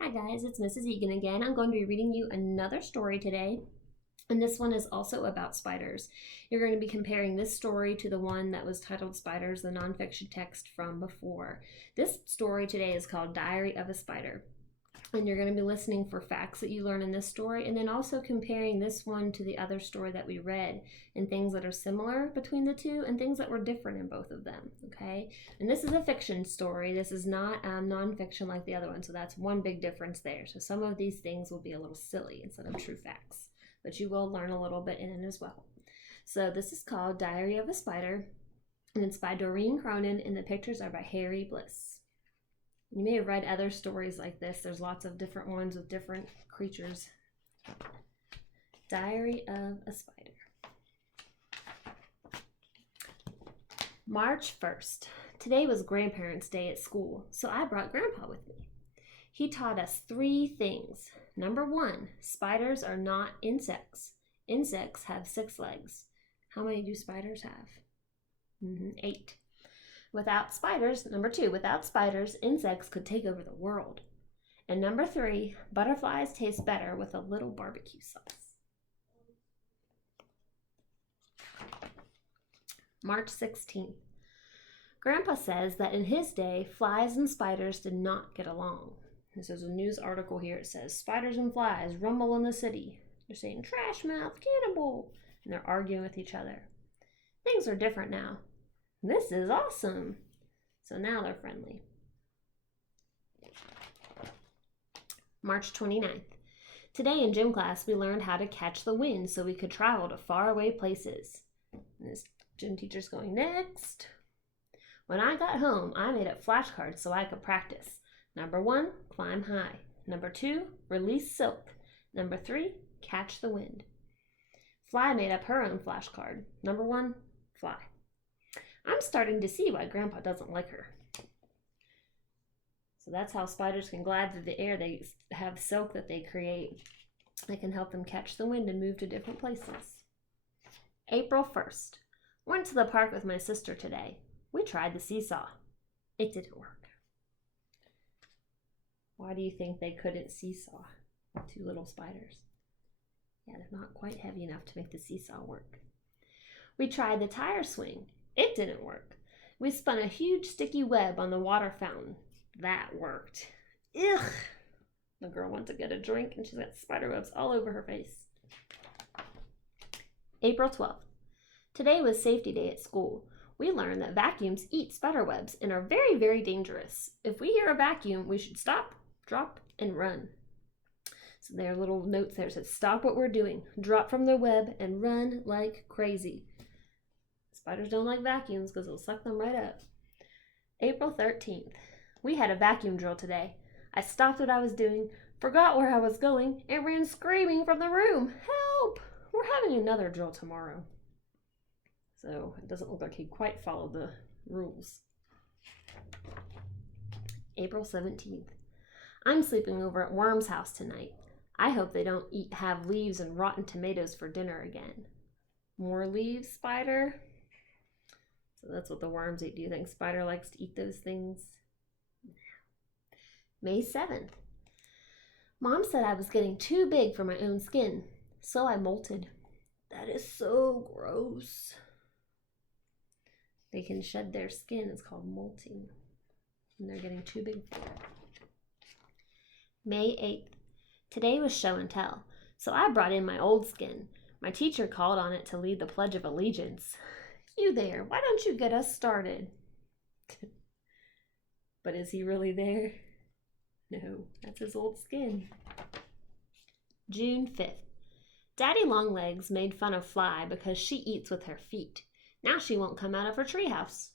Hi guys, it's Mrs. Egan again. I'm going to be reading you another story today, and this one is also about spiders. You're going to be comparing this story to the one that was titled Spiders, the nonfiction text from before. This story today is called Diary of a Spider, and you're going to be listening for facts that you learn in this story, and then also comparing this one to the other story that we read and things that are similar between the two and things that were different in both of them, okay? And this is a fiction story. This is not nonfiction like the other one, so that's one big difference there. So some of these things will be a little silly instead of true facts, but you will learn a little bit in it as well. So this is called Diary of a Spider, and it's by Doreen Cronin, and the pictures are by Harry Bliss. You may have read other stories like this. There's lots of different ones with different creatures. Diary of a Spider. March 1st. Today was Grandparents' Day at school, so I brought Grandpa with me. He taught us 3 things. Number 1, spiders are not insects. Insects have 6 legs. How many do spiders have? 8. Without spiders, number 2, without spiders, insects could take over the world. And number 3, butterflies taste better with a little barbecue sauce. March 16th. Grandpa says that in his day, flies and spiders did not get along. This is a news article here. It says, spiders and flies rumble in the city. They're saying, trash mouth, cannibal, and they're arguing with each other. Things are different now. This is awesome. So now they're friendly. March 29th. Today in gym class, we learned how to catch the wind so we could travel to faraway places. And this gym teacher's going, next. When I got home, I made up flashcards so I could practice. Number 1, climb high. Number 2, release silk. Number 3, catch the wind. Fly made up her own flashcard. Number 1, fly. I'm starting to see why Grandpa doesn't like her. So that's how spiders can glide through the air. They have silk that they create that can help them catch the wind and move to different places. April 1st. Went to the park with my sister today. We tried the seesaw. It didn't work. Why do you think they couldn't seesaw? 2 little spiders. Yeah, they're not quite heavy enough to make the seesaw work. We tried the tire swing. It didn't work. We spun a huge sticky web on the water fountain. That worked. Ugh! The girl went to get a drink and she's got spider webs all over her face. April 12th. Today was safety day at school. We learned that vacuums eat spider webs and are very, very dangerous. If we hear a vacuum, we should stop, drop, and run. So there are little notes there that says, stop what we're doing, drop from the web, and run like crazy. Spiders don't like vacuums because it'll suck them right up. April 13th. We had a vacuum drill today. I stopped what I was doing, forgot where I was going, and ran screaming from the room. Help! We're having another drill tomorrow. So it doesn't look like he quite followed the rules. April 17th. I'm sleeping over at Worm's house tonight. I hope they don't have leaves and rotten tomatoes for dinner again. More leaves, spider? So that's what the worms eat. Do you think spider likes to eat those things? May 7th. Mom said I was getting too big for my own skin, so I molted. That is so gross. They can shed their skin. It's called molting. And they're getting too big for it. May 8th. Today was show and tell, so I brought in my old skin. My teacher called on it to lead the Pledge of Allegiance. You there, why don't you get us started? But is he really there? No, that's his old skin. June 5th. Daddy Longlegs made fun of Fly because she eats with her feet. Now she won't come out of her treehouse.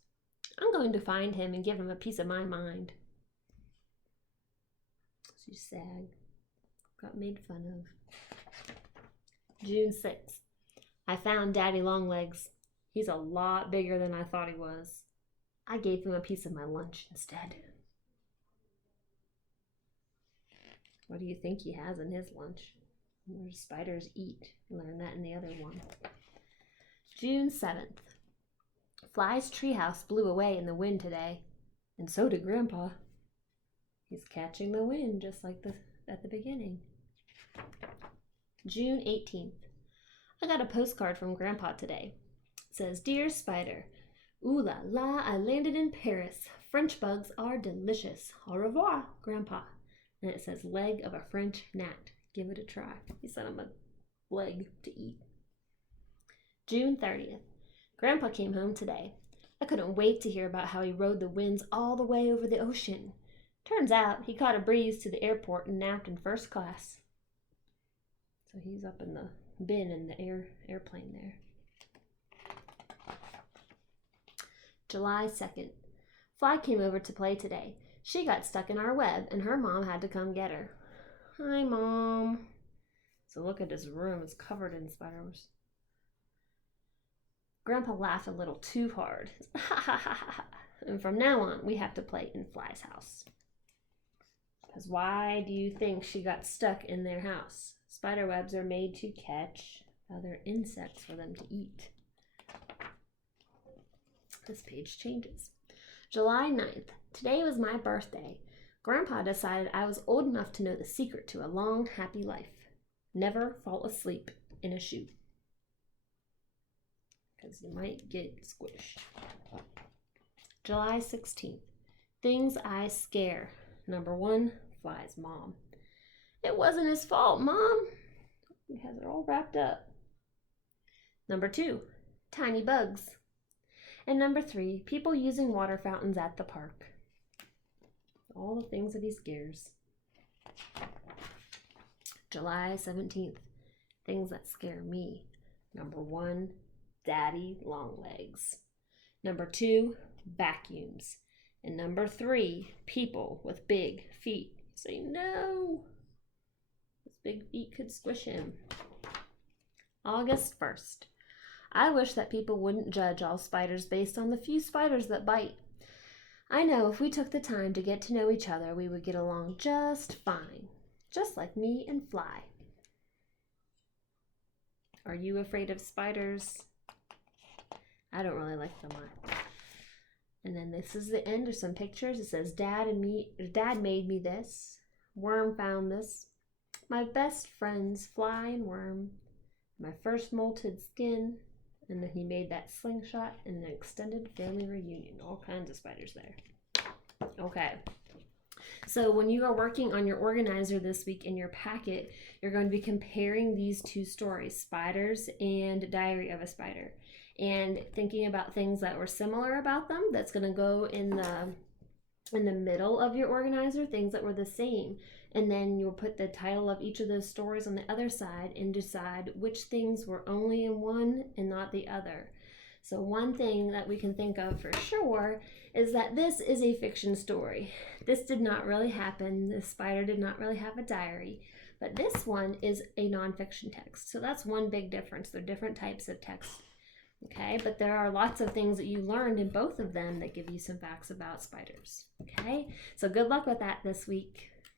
I'm going to find him and give him a piece of my mind. She's sad. Got made fun of. June 6th. I found Daddy Longlegs. He's a lot bigger than I thought he was. I gave him a piece of my lunch instead. What do you think he has in his lunch? Where do spiders eat? Learn that in the other one. June 7th. Fly's treehouse blew away in the wind today, and so did Grandpa. He's catching the wind just like at the beginning. June 18th. I got a postcard from Grandpa today. It says, Dear Spider, ooh la la, I landed in Paris. French bugs are delicious. Au revoir, Grandpa. And it says, leg of a French gnat. Give it a try. He sent him a leg to eat. June 30th. Grandpa came home today. I couldn't wait to hear about how he rode the winds all the way over the ocean. Turns out he caught a breeze to the airport and napped in first class. So he's up in the bin in the airplane there. July 2nd. Fly came over to play today. She got stuck in our web and her mom had to come get her. Hi, Mom. So look at his room. It's covered in spiders. Grandpa laughed a little too hard. Ha ha ha ha ha. And from now on, we have to play in Fly's house. Because why do you think she got stuck in their house? Spider webs are made to catch other insects for them to eat. This page changes. July 9th. Today was my birthday. Grandpa decided I was old enough to know the secret to a long, happy life. Never fall asleep in a shoe. Because you might get squished. July 16th. Things I scare. Number 1, Fly's mom. It wasn't his fault, Mom. He has it all wrapped up. Number 2, tiny bugs. And number 3, people using water fountains at the park. All the things that he scares. July 17th. Things that scare me. Number 1, daddy long legs. Number 2, vacuums. And number 3, people with big feet. Say no. His big feet could squish him. August 1st. I wish that people wouldn't judge all spiders based on the few spiders that bite. I know if we took the time to get to know each other, we would get along just fine. Just like me and Fly. Are you afraid of spiders? I don't really like them much. And then this is the end of some pictures. It says, Dad made me this. Worm found this. My best friends, Fly and Worm. My first molted skin. And then he made that slingshot and an extended family reunion. All kinds of spiders there. Okay. So when you are working on your organizer this week in your packet, you're going to be comparing these two stories, Spiders and Diary of a Spider, and thinking about things that were similar about them. That's going to go in the middle of your organizer, things that were the same. And then you'll put the title of each of those stories on the other side and decide which things were only in one and not the other. So one thing that we can think of for sure is that this is a fiction story. This did not really happen. The spider did not really have a diary. But this one is a nonfiction text. So that's one big difference. They're different types of text. Okay, but there are lots of things that you learned in both of them that give you some facts about spiders. Okay, so good luck with that this week.